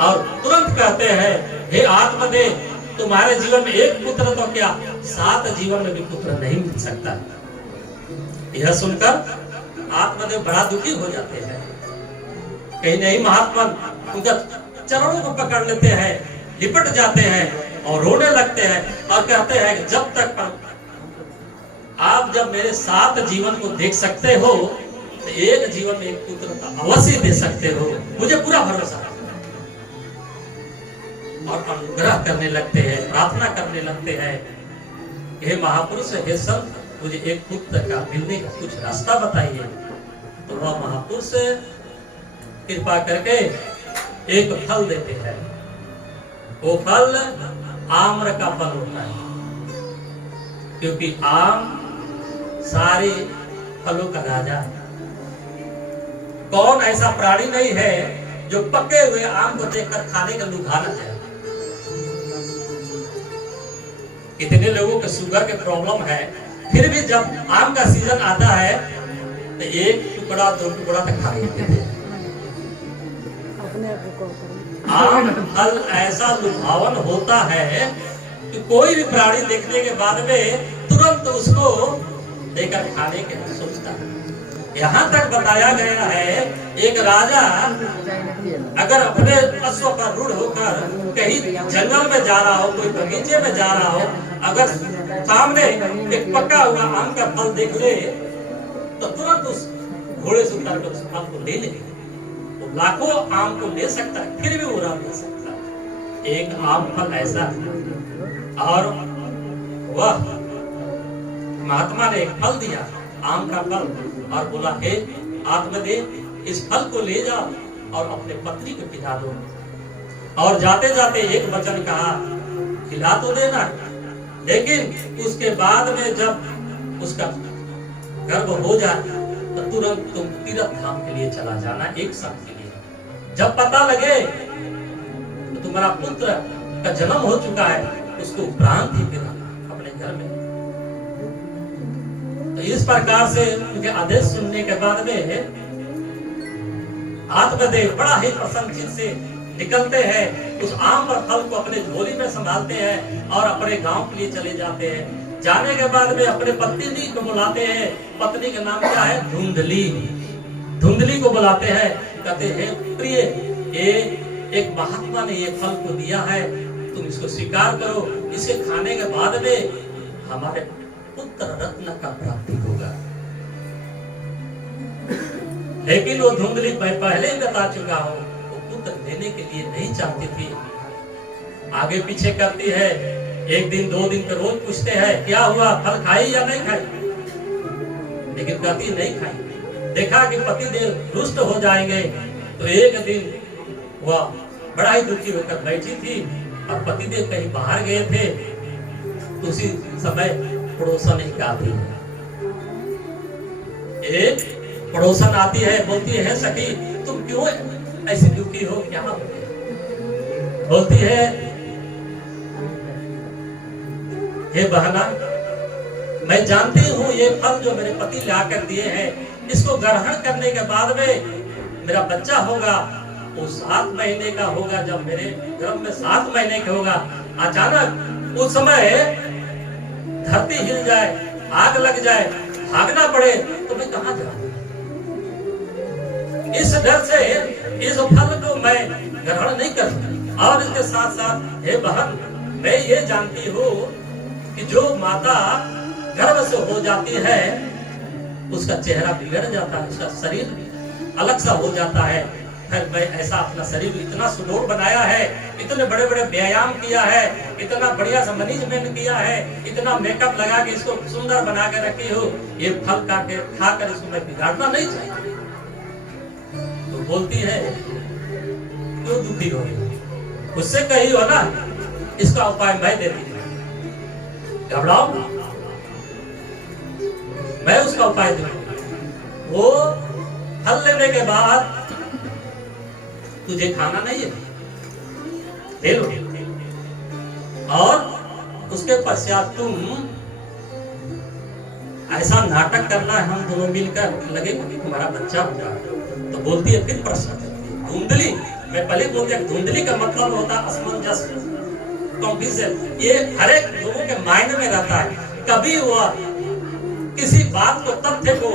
और तुरंत कहते हैं, हे आत्मदेव, तुम्हारे जीवन में एक पुत्र तो क्या 7 जीवन में भी पुत्र नहीं मिल सकता। यह सुनकर आत्मदेव बड़ा दुखी हो जाते हैं। कहीं नहीं महात्मा उनका चरणों को पकड़ लेते हैं, लिपट जाते हैं और रोने लगते हैं और कहते हैं, जब तक आप जब मेरे 7 जीवन को देख सकते हो तो एक जीवन में एक पुत्र का अवश्य दे सकते हो, मुझे पूरा भरोसा है। और अनुग्रह करने लगते हैं, प्रार्थना करने लगते हैं, हे महापुरुष, हे संत, मुझे एक पुत्र का मिलने का कुछ रास्ता बताइए। तो वह महापुरुष कृपा करके एक फल देते हैं। वो फल आम्र का फल होता है, क्योंकि आम सारे फलों का राजा है। कौन ऐसा प्राणी नहीं है जो पके हुए आम को देखकर खाने का लुभा न जाए। कितने लोगों के शुगर के प्रॉब्लम है, फिर भी जब आम का सीजन आता है तो एक टुकड़ा 2 टुकड़ा तक खा लेते हैं। आम फल ऐसा लुभावन होता है कि कोई भी प्राणी देखने के बाद में तुरंत उसको देकर खाने के लिए सोचता है। यहाँ तक बताया गया है, एक राजा अगर अपने अश्व पर रूढ़ होकर कहीं जंगल में जा रहा हो, कोई बगीचे में जा रहा हो, अगर सामने एक पका हुआ आम का फल देख ले तो तुरंत उस घोड़े से उतर कर उस फल को ले लेगा। वो लाखों आम को ले सकता है, फिर भी वो ना ले सकता। एक आम फल ऐसा है। और वह महात्मा ने एक फल दिया, आम का फल, और बोला, हे आत्मदेव, इस फल को ले जाओ और अपने पत्नी को खिला दो। और जाते जाते एक वचन कहा, खिला तो देना, लेकिन उसके बाद में जब उसका गर्भ हो जाए तो तुरंत तुम तीर्थ धाम के लिए चला जाना, 1 साल के लिए। जब पता लगे तो तुम्हारा पुत्र का जन्म हो चुका है, उसको उपरांत ही फिर अपने घर में। तो इस प्रकार से उनके आदेश सुनने के बाद में आत्मदेव बड़ा ही प्रसन्नचित्त से निकलते हैं, उस आम और फल को अपने झोली में संभालते हैं और अपने गांव के लिए चले जाते हैं। जाने के बाद में अपने पत्नी को बुलाते हैं। पत्नी का नाम क्या है? धुंधली। धुंधली को बुलाते हैं, कहते हैं, प्रिय, ये एक महात्मा ने ये फल को दिया है, तुम इसको स्वीकार करो, इसे खाने के बाद में हमारे पुत्र रत्न का प्राप्ति होगा। लेकिन वो धुंधली पहले ही बता चुका हो, वो पुत्र देने के लिए नहीं चाहती थी। आगे पीछे करती है, 1 दिन 2 दिन पे रोज पूछते हैं, क्या हुआ, फल खाई या नहीं खाई? लेकिन कहती नहीं खाई। देखा कि पतिदेव रुष्ट हो जाएंगे, तो एक दिन वह बड़ा ही दुखी होकर बैठी थी और पतिदेव कहीं बाहर गए थे, तो उसी समय पड़ोसन एक आती है। एक पड़ोसन आती है, बोलती है, सखी तुम क्यों ऐसी दुखी हो, क्या हो गया? बोलती है, हे बहना, मैं जानती हूँ ये फल जो मेरे पति लाकर दिए हैं, इसको ग्रहण करने के बाद में मेरा बच्चा होगा, वो 7 महीने का होगा। जब मेरे गर्भ में 7 महीने का होगा, अचानक उस समय धरती हिल जाए, आग लग जाए, भागना पड़े, तो मैं कहाँ जाऊँ? इस डर से इस फल को मैं ग्रहण नहीं कर सकती। और इसके साथ साथ, हे बहन, मैं ये जानती हूँ कि जो माता गर्भ से हो जाती है, उसका चेहरा बिगड़ जाता है, उसका शरीर अलग सा हो जाता है। फिर मैं ऐसा अपना शरीर इतना सुडौल बनाया है, इतने बड़े बड़े व्यायाम किया है, इतना बढ़िया सा मैनेजमेंट किया है, इतना मेकअप लगा के इसको सुंदर बना के रखी हूँ, ये फल खाकर इसको मैं बिगाड़ना नहीं चाहिए। तो बोलती है, क्यों दुखी हो रही? उससे कही हो ना, इसका उपाय मैं देती हूँ, घबराओ ना, मैं उसका उपाय दूंगा। वो फल लेने के बाद तुझे खाना नहीं है, ले लो, और उसके पश्चात तुम ऐसा नाटक करना है, हम दोनों मिलकर लगेगा कि तुम्हारा बच्चा होगा। तो बोलती है, फिर प्रश्न करती है, धुंधली मैं पहले बोल दिया, धुंधली का मतलब होता है असमंजस, कंफ्यूजन। ये हर एक लोगों के माइंड में रहता है, कभी वह किसी बात को, तथ्य को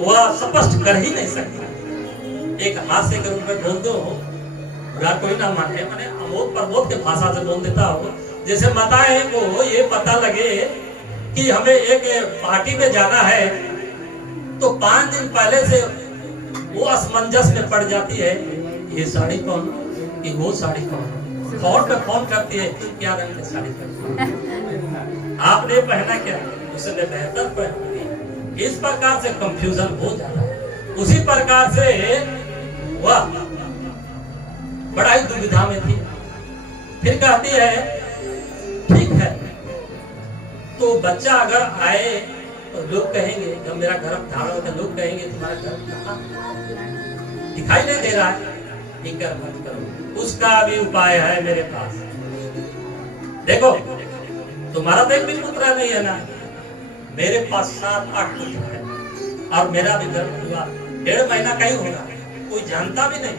वह स्पष्ट कर ही नहीं सकता। एक हास्य के रूप में बोल दो, कोई ना माने, मैंने अमोद प्रमोद के भाषा से बोल देता हूँ। जैसे माताएं को ये पता लगे कि हमें एक पार्टी में जाना है, तो 5 दिन पहले से वो असमंजस में पड़ जाती है, ये साड़ी कौन कि वो साड़ी कौन। फोन पे फोन करती है, तुम क्या रंग की साड़ी पहनी, आपने पहना क्या, उसने बेहतर पहनी। इस प्रकार से कंफ्यूजन हो जाता है। उसी प्रकार से वह बड़ा ही दुविधा में थी। फिर कहती है ठीक है, तो बच्चा अगर आए तो लोग कहेंगे, जब मेरा गर्भ धारण होता, लोग कहेंगे तुम्हारा गर्भ कहाँ दिखाई नहीं दे रहा है, फिक्र मत करो, उसका भी उपाय है मेरे पास। देखो तुम्हारा तो एक भी पुत्र नहीं है ना, मेरे पास 7-8 पुत्र है, और मेरा भी गर्भ हुआ 1.5 महीना का ही होगा, कोई जानता भी नहीं।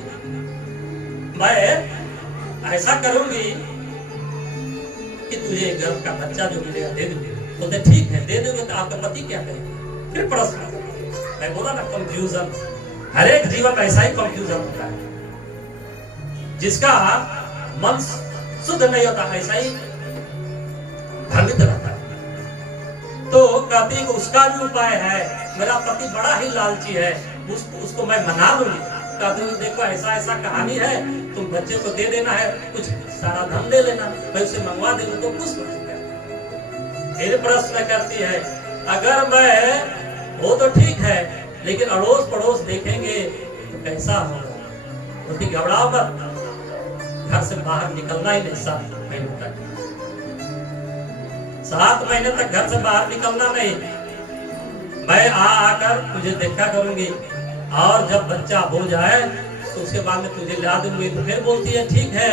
मैं ऐसा करूंगी कि तुझे गर्भ का बच्चा जो मिलेगा दे दूंगी। बोलते ठीक है, दे दोगे तो आपका पति क्या करेगा? फिर प्रश्न, मैं बोला ना कंफ्यूजन, हर एक जीवन ऐसा ही कंफ्यूजन होता है। जिसका मन शुद्ध नहीं होता ऐसा ही भ्रमित रहता है। तो कहती है कि उसका भी उपाय है, मेरा पति बड़ा ही लालची है, उसको मैं मना लूंगी। कहते हैं देखो ऐसा ऐसा कहानी है, तुम बच्चे को दे देना है, कुछ सारा धन ले लेना, मैं उसे मंगवा देंगे तो खुश हो जाएगा। फिर प्रश्न करती है, अगर मैं वो तो ठीक है, लेकिन अड़ोस पड़ोस देखेंगे तो कैसा होगा? उसकी घबराओ मत, घर से बाहर निकलना ही नहीं 7 महीने तक। 7 महीने तक घर से बाहर निकलना नहीं। मैं आकर तुझे देखा करूंगी, और जब बच्चा हो जाए तो उसके बाद में तुझे ला दूंगी। तो फिर बोलती है ठीक है,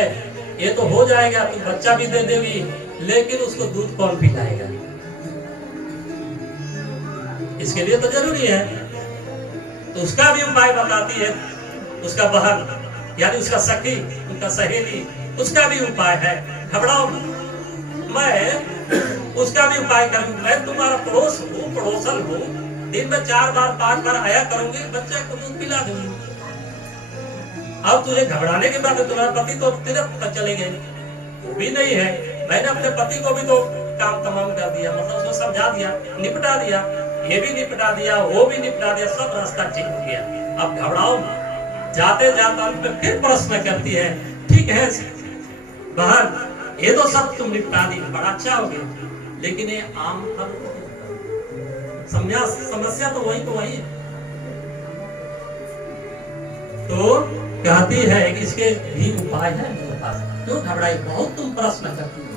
ये तो हो जाएगा, तुम बच्चा भी दे देगी, लेकिन उसको दूध कौन पिलाएगा? इसके लिए तो जरूरी है। तो उसका भी उपाय बताती है, उसका बहन यानी उसका सखी, उनका सहेली, उसका भी उपाय है। घबराओ, मैं उसका भी उपाय करूंगी। मैं तुम्हारा पड़ोस हूँ, पड़ोसन हूँ, दिन में 4 बार 5 बार आया करूंगी, बच्चे को दूध पिला दूंगी। अब तुझे घबराने के बाद तुम्हारा पति तो तीर्थ पर चले गए, वो भी नहीं है। मैंने अपने पति को भी तो काम तमाम कर दिया, मतलब उसको समझा दिया, निपटा दिया, ये भी निपटा दिया, वो भी निपटा दिया, सब रास्ता ठीक हो गया। अब घबराओ, जाते जाते अंत में फिर प्रश्न करती है, ठीक है बहन, ये तो सब तुम निपटा दी, बड़ा अच्छा हो गया, लेकिन ये आम फल समस्या तो वही है। तो कहती है कि इसके भी उपाय है मेरे पास। क्यों घबराई, बहुत तुम प्रश्न करती हो।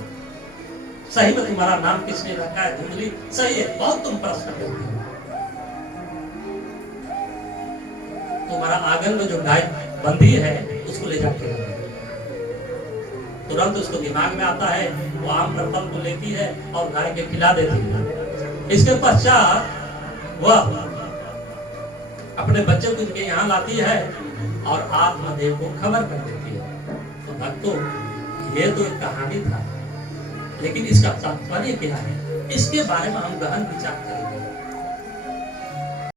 सही में तुम्हारा नाम किसने रखा है? धुंधली, सही है, बहुत तुम प्रश्न करती हो। तुम्हारा आंगन में जो गाय बंधी है उसको ले जाके तुरंत उसको दिमाग में आता है, वो आम का फल को लेती है और गाय के खिला देती है। इसके पश्चात वह अपने बच्चे को इनके यहाँ लाती है और आत्मदेव को खबर कर देती है। तो भक्तों, ये तो एक कहानी था, लेकिन इसका तात्पर्य क्या है, इसके बारे में हम गहन विचार करेंगे।